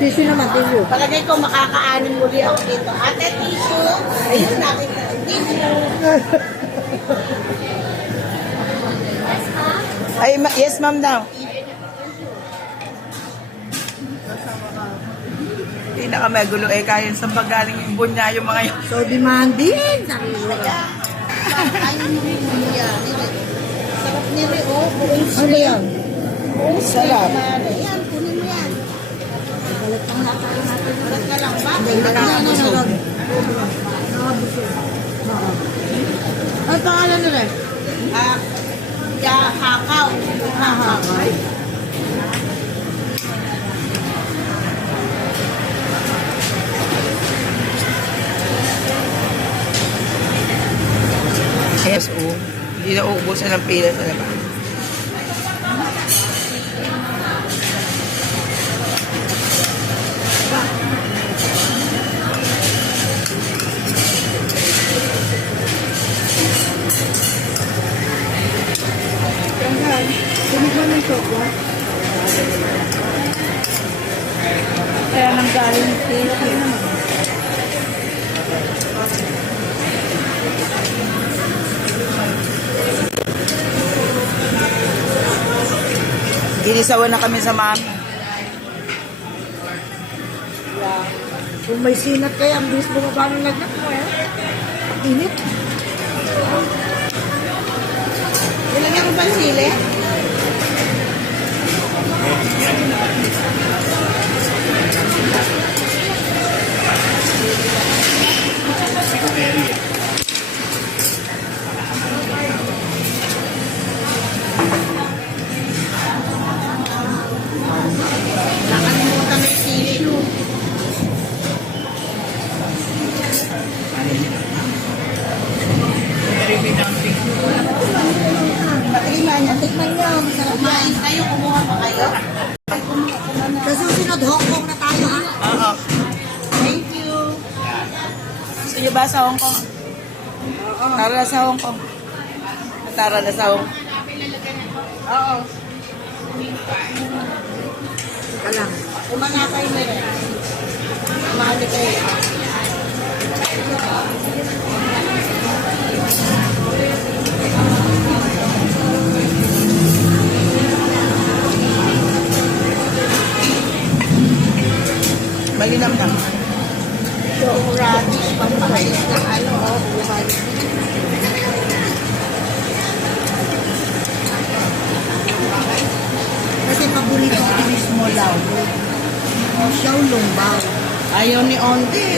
Tissue naman, tissue. Palagay ko makakaanin muli ako dito. Ate, tissue. Ayun, nakita. Tissue. Ay, yes ma'am daw. Pinakamagulo eh, kaya sa pagaling yung bunya yung mga yun. So demanding. Sabi ko. Ayun mo yan. Sarap nila, oh. Buong Ano ba yan? buong Sarap. Yan, kunin mo yan. Balat lang natin. Balat ka lang ba? Nakakabusog. Ano pangalan nila? Hakaw. Hakaw. Yes, oo. Hindi na uubusan ng pila sa labas. Kaya nang galing tissue naman. Ginisawa na kami sa mami. Kung may sinat kaya, ang bilis bumaba ng lagnat mo eh. Init. Nilagyan mo ba ng sili? Nakalimutan na yung sili. Patikman niya. Tikman niyo. Kumain kayo. Kumuha pa kayo. Sa susunod, Hong Kong na tayo ha. Oo. Thank you. Gusto niyo ba sa Hong Kong? Tara na sa Hong Kong. Tara na sa Hong Kong. Oo. Ka lang. Kumanakay mo rin. Kumali kayo. Malinam na. Yung radish, pampahalis na ano, buhay. Kasi paborito ko mismo law. Siyaw lumbaw. Ayaw ni Onde.